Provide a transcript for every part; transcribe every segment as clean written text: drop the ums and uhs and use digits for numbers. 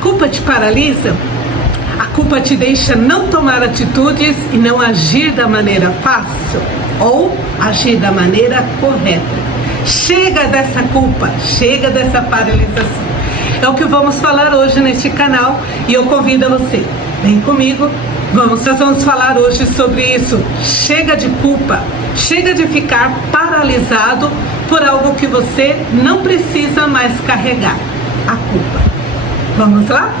culpa te paralisa? A culpa te deixa não tomar atitudes e não agir da maneira fácil ou agir da maneira correta. Chega dessa culpa, chega dessa paralisação. É o que vamos falar hoje neste canal e eu convido a você. Vem comigo, nós vamos falar hoje sobre isso. Chega de culpa, chega de ficar paralisado por algo que você não precisa mais carregar, a culpa. Vamos lá?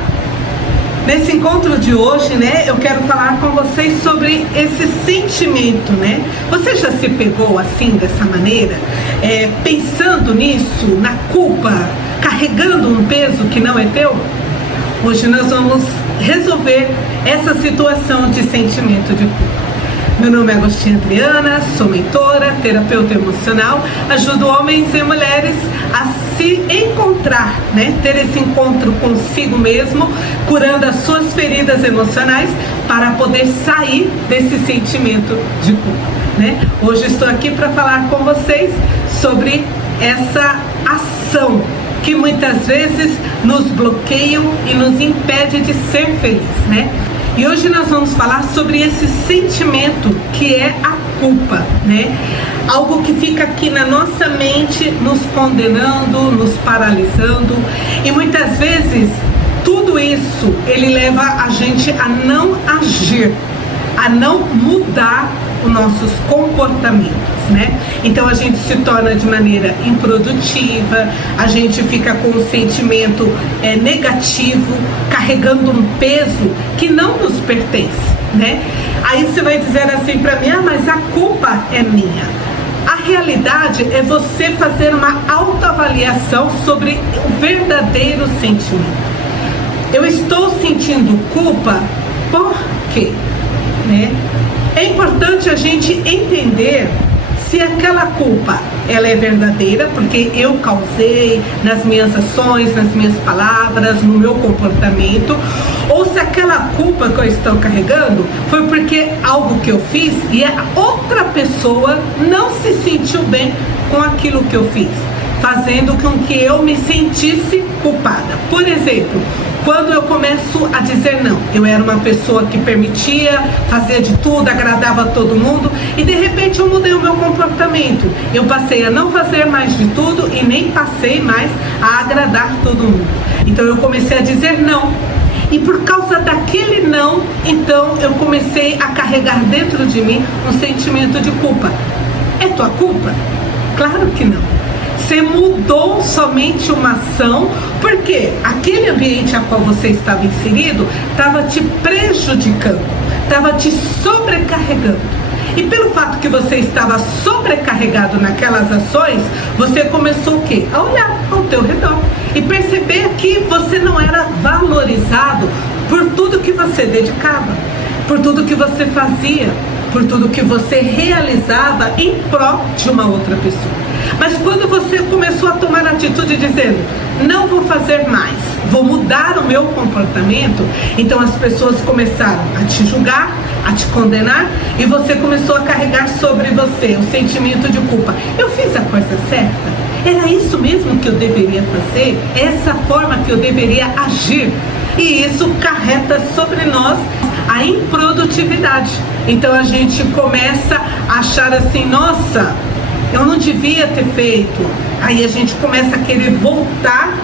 Nesse encontro de hoje, eu quero falar com vocês sobre esse sentimento, Você já se pegou assim, dessa maneira? Pensando nisso, na culpa, carregando um peso que não é teu? Hoje nós vamos resolver essa situação de sentimento de culpa. Meu nome é Agostinha Adriana, sou mentora, terapeuta emocional, ajudo homens e mulheres a se encontrar, ter esse encontro consigo mesmo, curando as suas feridas emocionais para poder sair desse sentimento de culpa, Hoje estou aqui para falar com vocês sobre essa ação que muitas vezes nos bloqueiam e nos impede de ser feliz, E hoje nós vamos falar sobre esse sentimento que é a culpa, Algo que fica aqui na nossa mente, nos condenando, nos paralisando. E muitas vezes, tudo isso, ele leva a gente a não agir, a não mudar os nossos comportamentos, Então a gente se torna de maneira improdutiva, a gente fica com um sentimento negativo, carregando um peso que não nos pertence, Aí você vai dizer assim para mim, mas a culpa é minha. A realidade é você fazer uma autoavaliação sobre o verdadeiro sentimento. Eu estou sentindo culpa por quê? É importante a gente entender se aquela culpa ela é verdadeira, porque eu causei nas minhas ações, nas minhas palavras, no meu comportamento, ou se aquela culpa que eu estou carregando foi porque algo que eu fiz e a outra pessoa não se sentiu bem com aquilo que eu fiz, fazendo com que eu me sentisse culpada. Por exemplo, quando eu começo a dizer não, eu era uma pessoa que permitia, fazia de tudo, agradava a todo mundo e de repente eu mudei o meu comportamento. Eu passei a não fazer mais de tudo e nem passei mais a agradar todo mundo. Então eu comecei a dizer não. E por causa daquele não, então eu comecei a carregar dentro de mim um sentimento de culpa. É tua culpa? Claro que não. Você mudou somente uma ação, porque aquele ambiente a qual você estava inserido estava te prejudicando, estava te sobrecarregando. E pelo fato que você estava sobrecarregado naquelas ações, você começou o quê? A olhar ao teu redor e perceber que você não era valorizado por tudo que você dedicava, por tudo que você fazia, por tudo que você realizava em prol de uma outra pessoa. Mas quando você começou a tomar atitude dizendo, não vou fazer mais, vou mudar o meu comportamento, então as pessoas começaram a te julgar, a te condenar, e você começou a carregar sobre você o sentimento de culpa. Eu fiz a coisa certa? Era isso mesmo que eu deveria fazer? Essa forma que eu deveria agir? E isso carrega sobre nós a improdutividade. Então a gente começa a achar assim, nossa, eu não devia ter feito. Aí a gente começa a querer voltar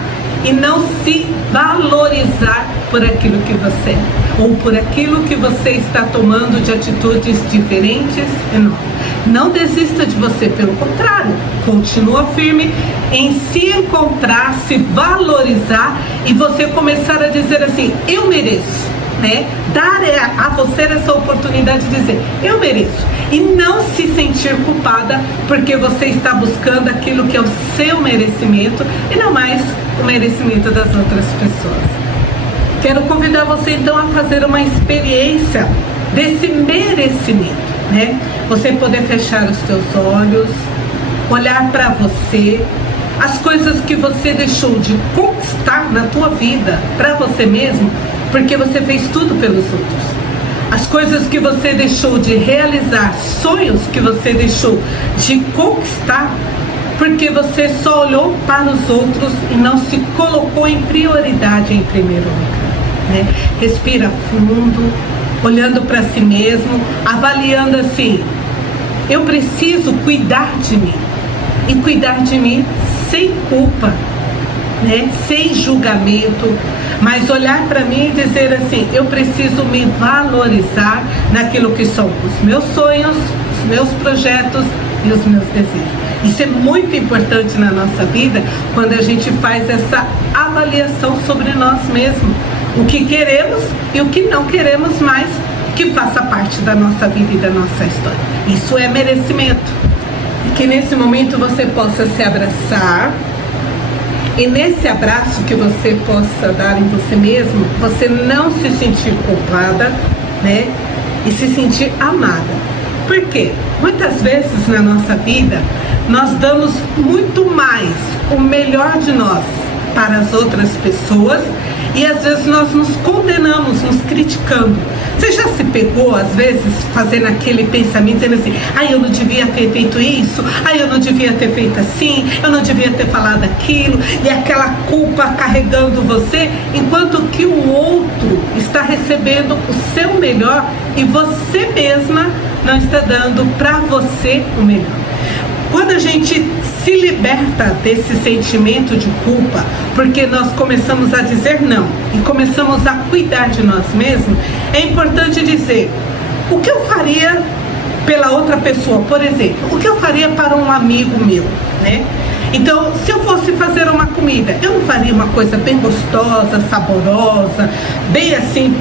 e não se valorizar por aquilo que você é, ou por aquilo que você está tomando de atitudes diferentes e novas. Não desista de você, pelo contrário, continua firme em se encontrar, se valorizar e você começar a dizer assim, eu mereço. Dar a você essa oportunidade de dizer, eu mereço, e não se sentir culpada porque você está buscando aquilo que é o seu merecimento e não mais o merecimento das outras pessoas. Quero convidar você então a fazer uma experiência desse merecimento, Você poder fechar os seus olhos, olhar para você, as coisas que você deixou de conquistar na tua vida para você mesmo, porque você fez tudo pelos outros. As coisas que você deixou de realizar, sonhos que você deixou de conquistar, porque você só olhou para os outros e não se colocou em prioridade em primeiro lugar, né? Respira fundo, olhando para si mesmo, avaliando assim: eu preciso cuidar de mim, e cuidar de mim sem culpa, né? Sem julgamento, mas olhar para mim e dizer assim: eu preciso me valorizar naquilo que são os meus sonhos, os meus projetos e os meus desejos. Isso é muito importante na nossa vida, quando a gente faz essa avaliação sobre nós mesmos, o que queremos e o que não queremos mais que faça parte da nossa vida e da nossa história. Isso é merecimento. E que nesse momento você possa se abraçar, e nesse abraço que você possa dar em você mesmo, você não se sentir culpada, né? E se sentir amada. Por quê? Muitas vezes na nossa vida, nós damos muito mais o melhor de nós para as outras pessoas, e às vezes nós nos condenamos, nos criticando. Você já se pegou, às vezes, fazendo aquele pensamento, dizendo assim: ai, eu não devia ter feito isso, ai, eu não devia ter feito assim, eu não devia ter falado aquilo, e aquela culpa carregando você, enquanto que o outro está recebendo o seu melhor e você mesma não está dando para você o melhor. Quando a gente se liberta desse sentimento de culpa, porque nós começamos a dizer não e começamos a cuidar de nós mesmos, é importante dizer: o que eu faria pela outra pessoa? Por exemplo, o que eu faria para um amigo meu, né? Então, se eu fosse fazer uma comida, eu não faria uma coisa bem gostosa, saborosa, bem assim,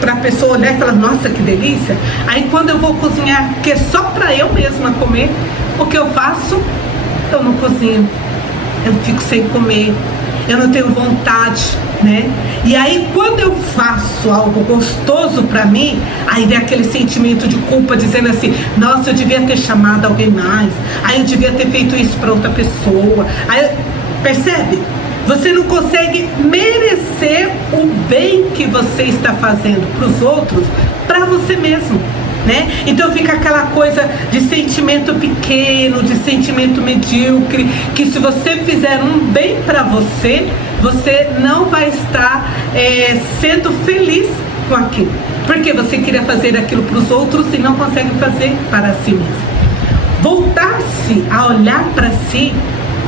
para a pessoa olhar e falar: nossa, que delícia. Aí quando eu vou cozinhar, que é só para eu mesma comer, o que eu faço? Eu não cozinho, eu fico sem comer, eu não tenho vontade, né? E aí quando eu faço algo gostoso para mim, aí vem aquele sentimento de culpa, dizendo assim: nossa, eu devia ter chamado alguém mais, aí eu devia ter feito isso para outra pessoa. Aí, percebe? Você não consegue merecer o bem que você está fazendo para os outros, para você mesmo, né? Então fica aquela coisa de sentimento pequeno, de sentimento medíocre, que se você fizer um bem para você, você não vai estar sendo feliz com aquilo, porque você queria fazer aquilo para os outros e não consegue fazer para si mesmo. Voltar-se a olhar para si,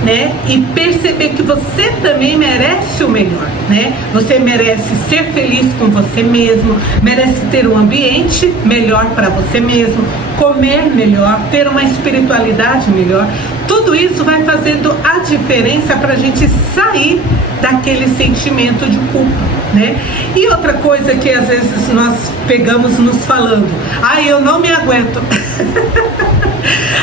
né? E perceber que você também merece o melhor, né? Você merece ser feliz com você mesmo, merece ter um ambiente melhor para você mesmo, comer melhor, ter uma espiritualidade melhor. Tudo isso vai fazendo a diferença para a gente sair daquele sentimento de culpa, né? E outra coisa que às vezes nós pegamos nos falando: ai, eu não me aguento.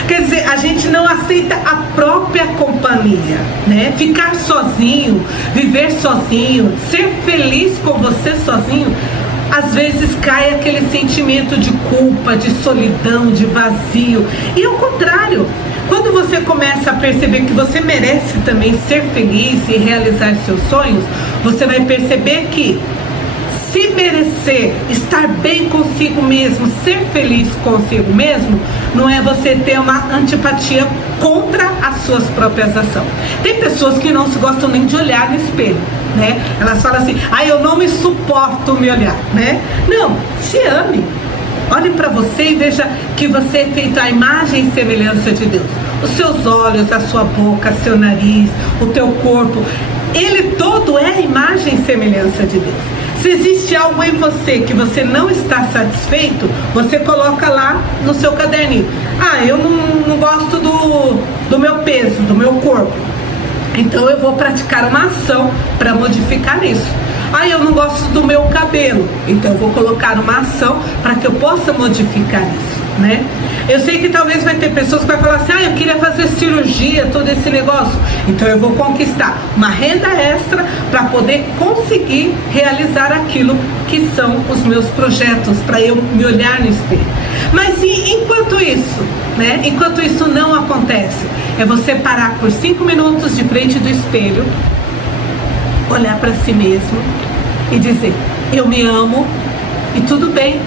Quer dizer, a gente não aceita a própria companhia, né? Ficar sozinho, viver sozinho, ser feliz com você sozinho, às vezes cai aquele sentimento de culpa, de solidão, de vazio. E ao contrário, quando você começa a perceber que você merece também ser feliz e realizar seus sonhos, você vai perceber que se merecer, estar bem consigo mesmo, ser feliz consigo mesmo, não é você ter uma antipatia contra as suas próprias ações. Tem pessoas que não se gostam nem de olhar no espelho, né? Elas falam assim: ah, eu não me suporto me olhar, né? Não, se ame. Olhe para você e veja que você é feito à imagem e semelhança de Deus. Os seus olhos, a sua boca, seu nariz, o teu corpo, ele todo é a imagem e semelhança de Deus. Se existe algo em você que você não está satisfeito, você coloca lá no seu caderninho: ah, eu não gosto do meu peso, do meu corpo, então eu vou praticar uma ação para modificar isso. Ah, eu não gosto do meu cabelo, então eu vou colocar uma ação para que eu possa modificar isso, né? Eu sei que talvez vai ter pessoas que vai falar assim: ah, eu queria fazer cirurgia, todo esse negócio, então eu vou conquistar uma renda extra para poder conseguir realizar aquilo que são os meus projetos, para eu me olhar no espelho. Mas enquanto isso, né? Enquanto isso não acontece, é você parar por 5 minutos de frente do espelho, olhar para si mesmo e dizer: eu me amo e tudo bem,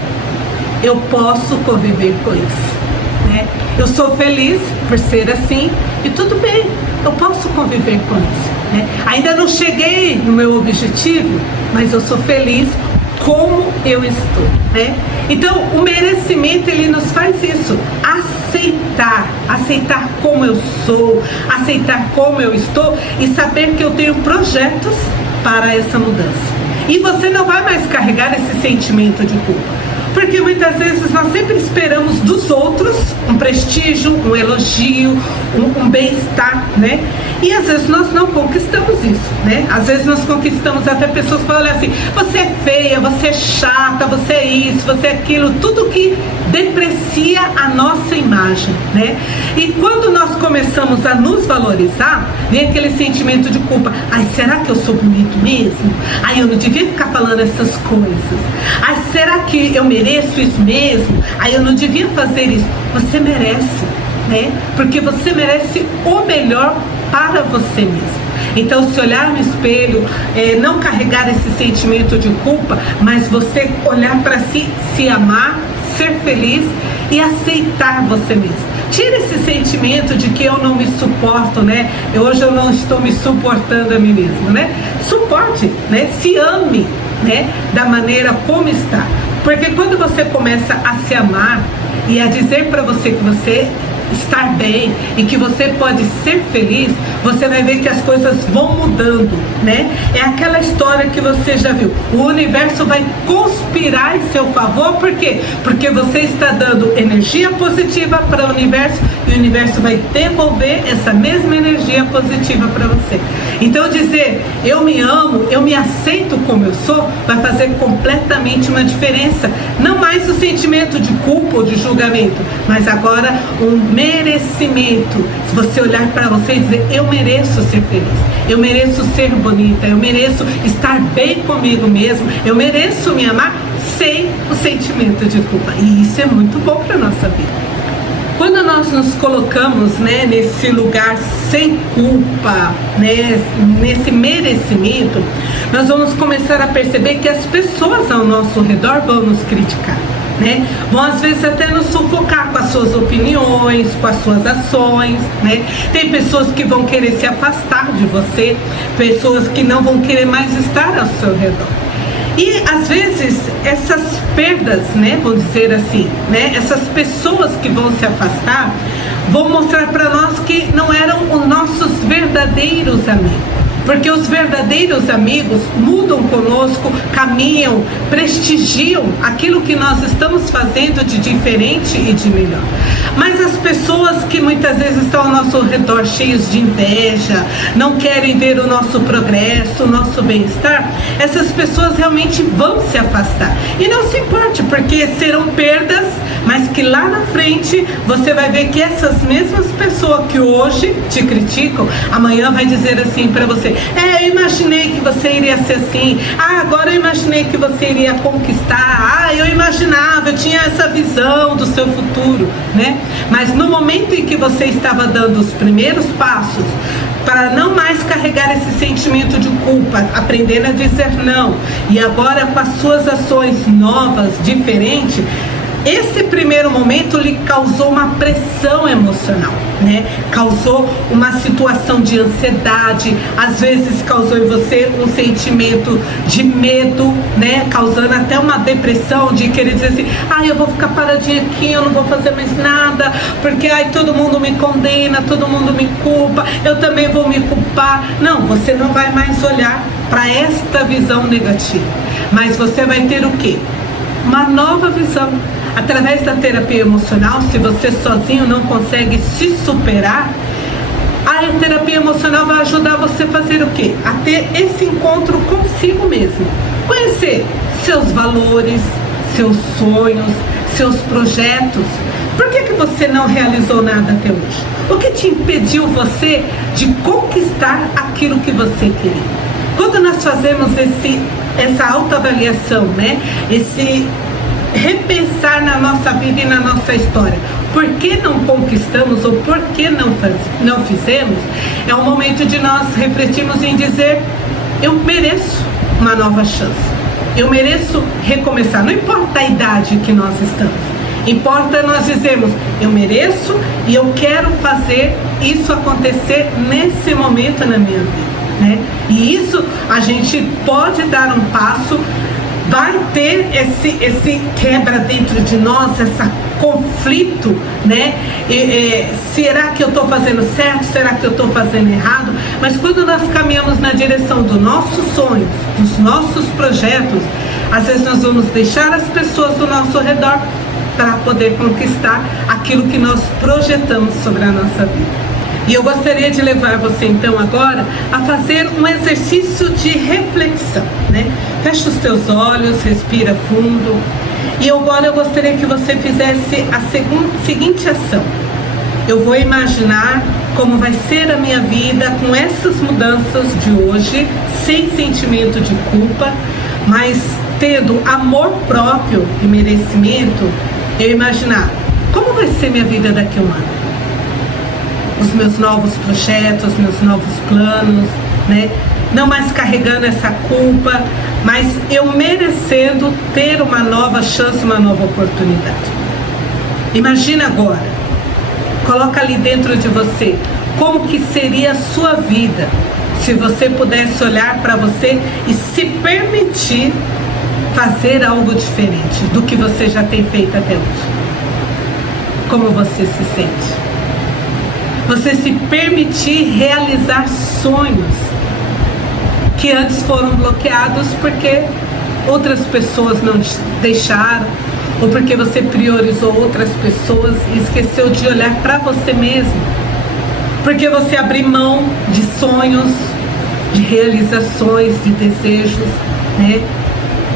eu posso conviver com isso, né? Eu sou feliz por ser assim, e tudo bem, eu posso conviver com isso, né? Ainda não cheguei no meu objetivo, mas eu sou feliz como eu estou, né? Então, o merecimento, ele nos faz isso, aceitar como eu sou, aceitar como eu estou e saber que eu tenho projetos para essa mudança. E você não vai mais carregar esse sentimento de culpa. Porque muitas vezes nós sempre esperamos dos outros um prestígio, um elogio, um bem-estar, né? E às vezes nós não conquistamos isso, né? Às vezes nós conquistamos até pessoas que falam assim, você é feia, você é chata, você é isso, você é aquilo, tudo que deprecia a nossa imagem, né? E quando nós começamos a nos valorizar, vem aquele sentimento de culpa. Ai, será que eu sou bonito mesmo? Ai, eu não devia ficar falando essas coisas. Ai, será que eu mereço isso mesmo? Ai, eu não devia fazer isso. Você merece, né? Porque você merece o melhor para você mesmo. Então, se olhar no espelho, não carregar esse sentimento de culpa, mas você olhar para si, se amar, ser feliz e aceitar você mesmo. Tira esse sentimento de que eu não me suporto, né? Hoje eu não estou me suportando a mim mesmo, né? Suporte, né? Se ame, né? Da maneira como está. Porque quando você começa a se amar e a dizer para você que você estar bem e que você pode ser feliz, você vai ver que as coisas vão mudando, né? É aquela história que você já viu. O universo vai conspirar em seu favor, por quê? Porque você está dando energia positiva para o universo e o universo vai devolver essa mesma energia positiva para você. Então dizer, eu me amo, eu me aceito como eu sou, vai fazer completamente uma diferença. Não mais o sentimento de culpa ou de julgamento, mas agora um merecimento. Se você olhar para você e dizer, eu mereço ser feliz, eu mereço ser bonita, eu mereço estar bem comigo mesmo, eu mereço me amar sem o sentimento de culpa. E isso é muito bom para a nossa vida. Quando nós nos colocamos, né, nesse lugar sem culpa, né, nesse merecimento, nós vamos começar a perceber que as pessoas ao nosso redor vão nos criticar, né? Vão às vezes até nos sufocar com as suas opiniões, com as suas ações, né? Tem pessoas que vão querer se afastar de você, pessoas que não vão querer mais estar ao seu redor. E às vezes essas perdas, né, vou dizer assim, né, essas pessoas que vão se afastar vão mostrar para nós que não eram os nossos verdadeiros amigos. Porque os verdadeiros amigos mudam conosco, caminham, prestigiam aquilo que nós estamos fazendo de diferente e de melhor. Mas as pessoas que muitas vezes estão ao nosso redor cheios de inveja, não querem ver o nosso progresso, o nosso bem-estar, essas pessoas realmente vão se afastar. E não se importe, porque serão perdas, mas que lá na frente você vai ver que essas mesmas pessoas que hoje te criticam, amanhã vai dizer assim para você, eu imaginei que você iria ser assim, agora eu imaginei que você iria conquistar, eu imaginava, eu tinha essa visão do seu futuro, né? Mas no momento em que você estava dando os primeiros passos para não mais carregar esse sentimento de culpa, aprendendo a dizer não, e agora com as suas ações novas, diferentes, esse primeiro momento lhe causou uma pressão emocional, né? Causou uma situação de ansiedade, às vezes causou em você um sentimento de medo, né? Causando até uma depressão de querer dizer assim, eu vou ficar paradinha aqui, eu não vou fazer mais nada, porque todo mundo me condena, todo mundo me culpa, eu também vou me culpar. Não, você não vai mais olhar para esta visão negativa, mas você vai ter o quê? Uma nova visão. Através da terapia emocional, se você sozinho não consegue se superar, a terapia emocional vai ajudar você a fazer o quê? A ter esse encontro consigo mesmo. Conhecer seus valores, seus sonhos, seus projetos. Por que você não realizou nada até hoje? O que te impediu você de conquistar aquilo que você queria? Quando nós fazemos essa autoavaliação, né? Esse repensar na nossa vida e na nossa história, por que não conquistamos ou por que não fizemos, é o momento de nós refletirmos em dizer, eu mereço uma nova chance, eu mereço recomeçar, não importa a idade que nós estamos, Importa nós dizermos, eu mereço e eu quero fazer isso acontecer nesse momento na minha vida, né? E isso a gente pode dar um passo, vai ter esse quebra dentro de nós, esse conflito, né? Será que eu estou fazendo certo? Será que eu estou fazendo errado? Mas quando nós caminhamos na direção dos nossos sonhos, dos nossos projetos, às vezes nós vamos deixar as pessoas do nosso redor para poder conquistar aquilo que nós projetamos sobre a nossa vida. E eu gostaria de levar você então agora a fazer um exercício de reflexão, né? Fecha os teus olhos, respira fundo. E agora eu gostaria que você fizesse a seguinte ação. Eu vou imaginar como vai ser a minha vida com essas mudanças de hoje, sem sentimento de culpa, mas tendo amor próprio e merecimento. Eu imaginar como vai ser minha vida daqui a um ano. Os meus novos projetos, meus novos planos, né? Não mais carregando essa culpa, mas eu merecendo ter uma nova chance, uma nova oportunidade. Imagina agora, coloca ali dentro de você, como que seria a sua vida se você pudesse olhar para você e se permitir fazer algo diferente do que você já tem feito até hoje. Como você se sente? Você se permitir realizar sonhos que antes foram bloqueados porque outras pessoas não te deixaram, ou porque você priorizou outras pessoas e esqueceu de olhar para você mesmo, porque você abriu mão de sonhos, de realizações, de desejos, né?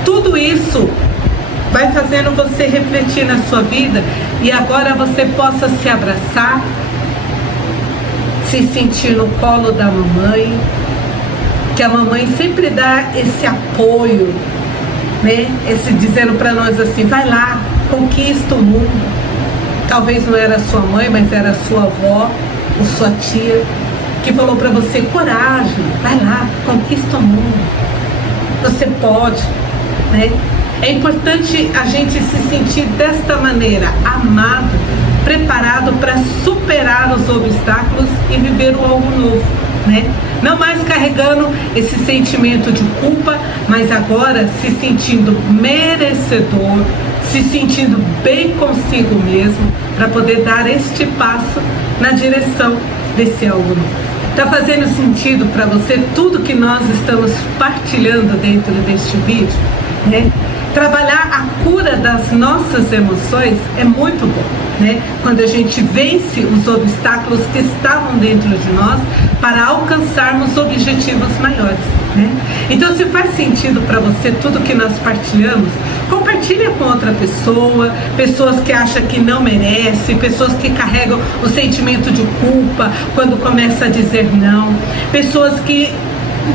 Tudo isso vai fazendo você refletir na sua vida e agora você possa se abraçar, se sentir no colo da mamãe, que a mamãe sempre dá esse apoio, né? Esse dizendo para nós assim, vai lá, conquista o mundo. Talvez não era sua mãe, mas era sua avó ou sua tia, que falou para você, coragem, vai lá, conquista o mundo. Você pode, né? É importante a gente se sentir desta maneira, amado, preparado para superar os obstáculos e viver algo novo, né? Não mais carregando esse sentimento de culpa, mas agora se sentindo merecedor, se sentindo bem consigo mesmo, para poder dar este passo na direção desse algo novo. Está fazendo sentido para você tudo que nós estamos partilhando dentro deste vídeo, né? Trabalhar a cura das nossas emoções é muito bom, né? Quando a gente vence os obstáculos que estavam dentro de nós para alcançarmos objetivos maiores, né? Então, se faz sentido para você tudo que nós partilhamos, compartilha com outra pessoa, pessoas que acham que não merece, pessoas que carregam o sentimento de culpa quando começa a dizer não, pessoas que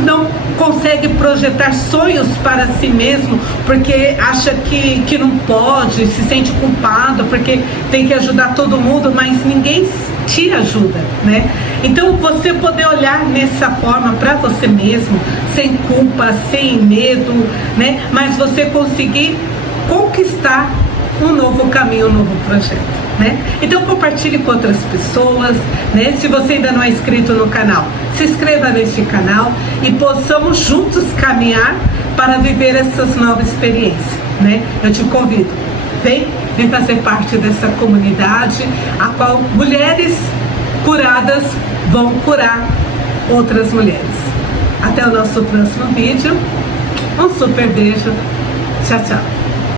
não consegue projetar sonhos para si mesmo porque acha que não pode, se sente culpado porque tem que ajudar todo mundo, mas ninguém te ajuda, né? Então você poder olhar nessa forma para você mesmo, sem culpa, sem medo, né? Mas você conseguir conquistar um novo caminho, um novo projeto, né? Então compartilhe com outras pessoas, né? Se você ainda não é inscrito no canal, se inscreva neste canal e possamos juntos caminhar para viver essas novas experiências, né? Eu te convido, vem fazer parte dessa comunidade a qual mulheres curadas vão curar outras mulheres. Até o nosso próximo vídeo, um super beijo, tchau, tchau.